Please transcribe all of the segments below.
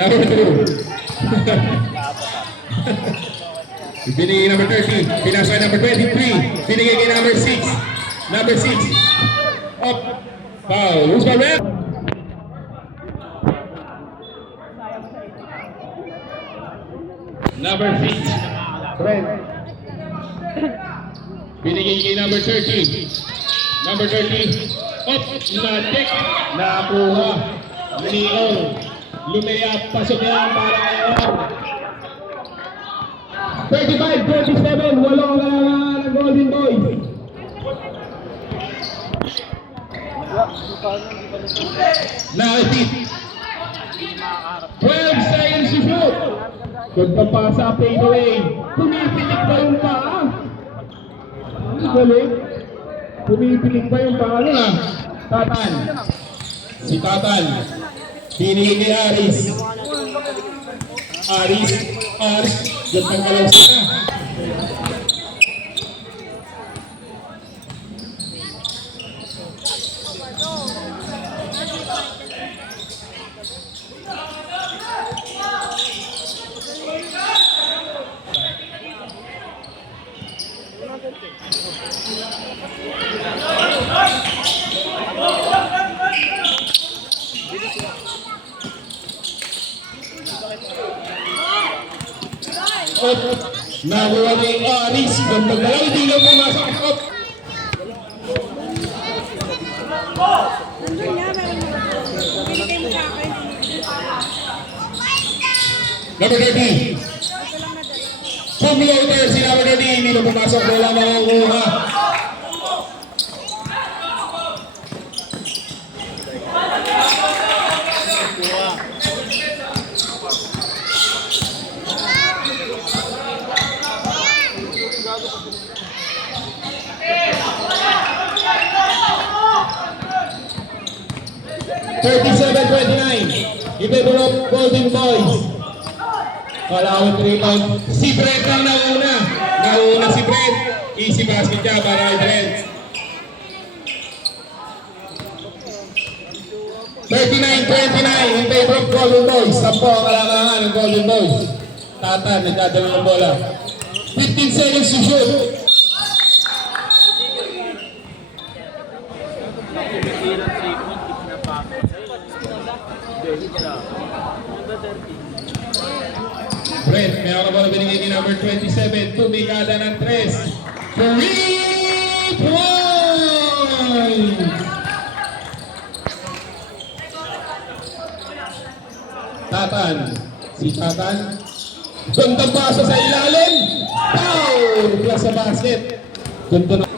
Number 2. Binigay number 30. Pinasa number 23. Binigay kay number 6. Number 6. Up. Foul. Who's my rep? Number 6. Friend. Binigay kay number 30. Number 30. Up. Natik. Nakuha. Leon. Lumayap. Pasok yan para ngayon. 35-27, walong kailangan ng Golden Boys. Na-repeat. 12 seconds to shoot. Ganda pa sa fade away. Pumipilik ba yung paa? Ano galing? Pumipilik ba yung paa na? Tatan. Si Tatan. Binigay kay Aris. Aris. Gantang galaw sila. Nakuha ni Aris. Gantang galaw. Hindi lang pumasok. Number 30. Pumloader si number 30. Hindi lang pumasok. Wala makukuha. In favor of Golden Boys. Kalawang 3 point. Si Brent ang nauna. Nauna si Brent. Easy basket niya para kay Brent. 39-29 in favor of Golden Boys. 10 ang kailangan ng Golden Boys. Tatan, nagdadala ng bola. 15 seconds to shoot. Brent, meron ka ba binigay ni number 27, tumigada ng 3. 3 points! Tatan, si Tatan, gandang basa sa ilalim, foul! Plus sa basket. Ganda na.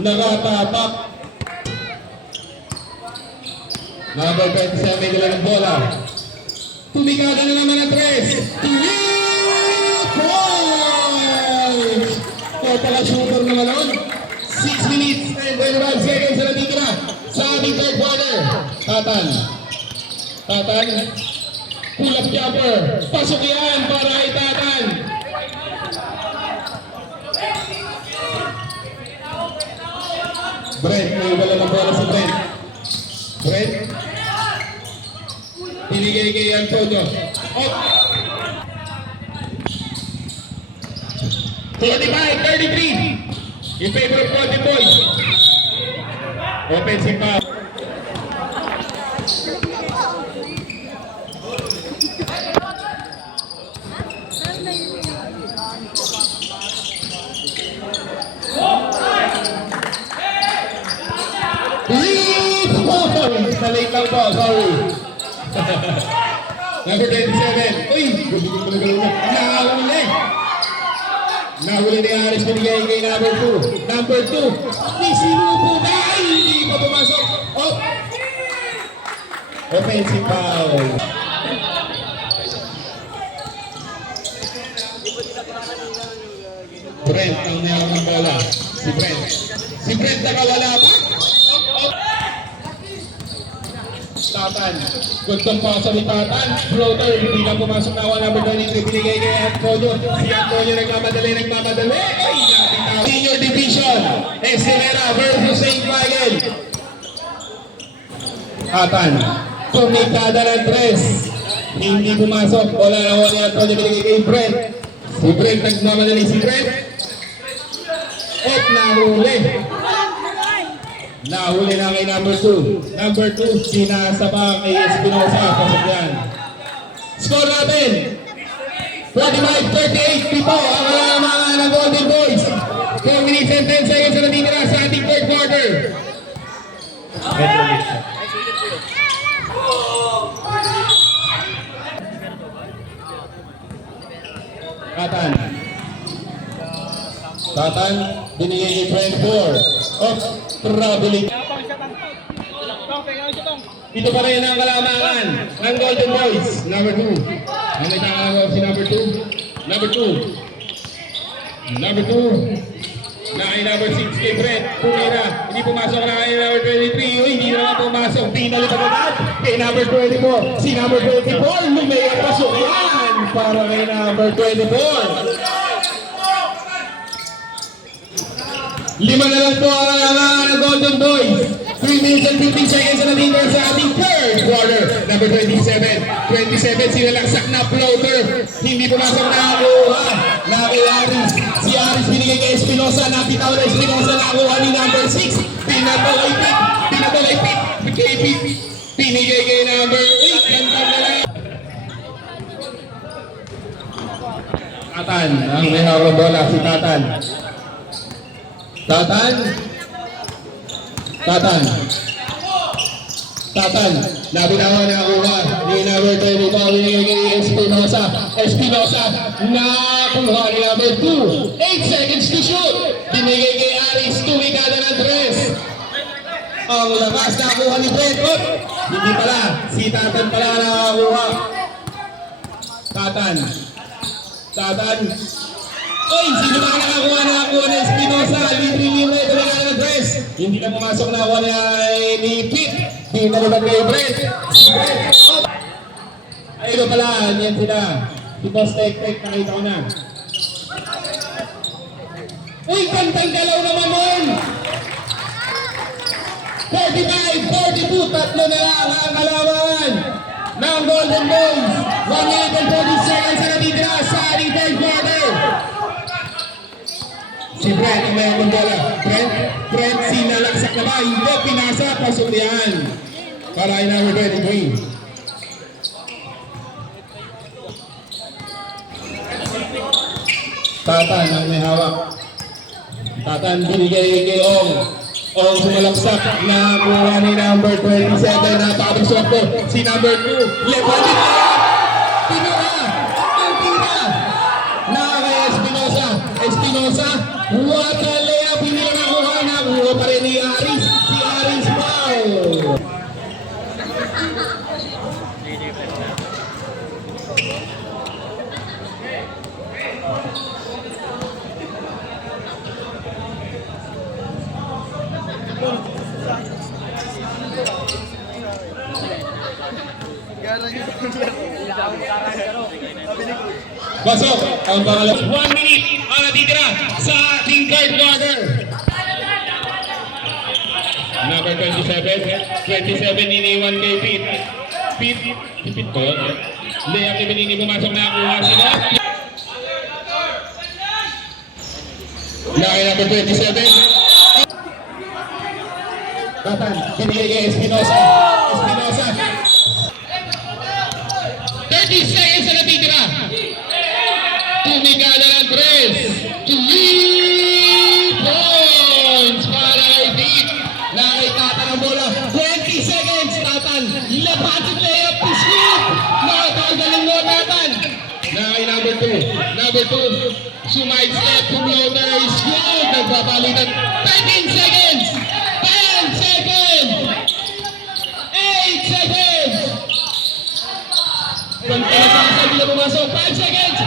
Nakatapak. Number 27 may dala ng bola. Tumigada na naman ang 3. 3 points! Total shooter naman nun. 6 minutes and 25 seconds na natitira sa ating third quarter. Tatan. Pull-up jumper. Pasok yan para kay Tatan. Brent, may wala ng bola si Brent. Binigay kay Antonio. Up. 45-33 in favor of Golden Boys. Offensive foul. Na-late lang po, sorry. Number 27. Uy, nahuli ni Aris, binigay kay number 2. Number 2, nisinubo na. Ay, hindi pa pumasok. Oh. Offensive foul. Brent ang meron ng bola. Si Brent nakawala pa. Tatan. Gustong pa sa litatan. Floater, hindi na pumasok na ako. Number 23, binigay kay Antonio. Si Antonio nagmamadali. Ay, napitaw. Senior Division, Estelera versus St. Michael. Atan, tumikada ng 3. Hindi pumasok. Wala na ako ni Antonio, binigay kay Brent. Si Brent, nagmamadali si Brent. At nahuli. Nahuli na kay number 2. Number 2, sinasaba kay Espinosa. Pasok yan. Score natin. 45-38. Pito ang kalamangan ng Golden Boys. 4 minutes and 10 seconds na natitira sa ating third quarter. Tatan, binigay ni 24 of traveling. Ito pa rin ang kalamangan ng Golden Boys. Number 2. Ang nagkakalaman si number 2. Number 2. Na ay number 6 kay Brett. Pumira. Hindi pumasok na kay number 23. Uy, hindi naman pumasok. Pinalipad agad kay number 24. Si number 24. Lumayang pasok yan para kay number 24. 5 na lang po ang kalamangan ng Golden Boys. 3 minutes and 15 seconds na natitira sa ating third quarter. Number 27. 27, sinalaksak na floater. Hindi pumasok na nakuha. Na kay Aris. Si Aris binigay kay Espinosa. Napitaw na Espinosa. Nakuha ni number 6. Pinatolay Pit. Kay Pit. Pinigay kay number 8. Kantang na lang. Tatan. Ang may hawak bola si Tatan. Tatan, nabinawan na kuha ni number 20 pa, binigay kay Espinosa, nakuha ni number 2, 8 seconds to shoot, binigay kay Aris, tumikada ng 3, ang lakas nakuha ni Brent, hindi pala, si Tatan pala nakakuha, Tatan, oy, sino ba nakakuha na Espinosa? Libre, talaga ng dress. Hindi na pumasok na ako ni Pete. Hindi na naman kay Brent. Si Brent. Ay, ito pala. Yan sila. Ito, tek, nakita ko na. Uy, kantang galaw naman nun. 45-42. Tatlo na lang ang kalamangan ng Golden Boys. 1 minute and 40 seconds na natitira sa ating third quarter. Si Brent ang may bola. Brent sinalaksak na ba? Hindi, pinasa, pasok yan. Para ay number 23. Tatan ang may hawak. Tatan binigay kay Ong. Ong sumalaksak na kuha ni number 27. Napakabagsak po. Si number 2. Levantin na! Tinura! Ang tira! Na kay Espinosa. What a layup, hindi na nakuha pa rin ni Aris. Si Aris foul. Pasok ang pangalawang 1 minute ang natitira sa ating third quarter. Number 27 iniwan kay Pete po. Lea Kiminini pumasok na kuha sila. Laki number 27. Tatan, binigay kay Espinosa. 30 seconds na natitira. Tumigada ng 3 points para kay Pete. Nakitata ng bola. 20 seconds. Tatan, lapatin layup to sweep. Nakatagaling mo Tatan. Nakay number 2. Sumide step to floater is good. Nagpapalitan. 13 seconds. 10 seconds. 8 seconds. Pagkakasal bila pumasok. 5 seconds.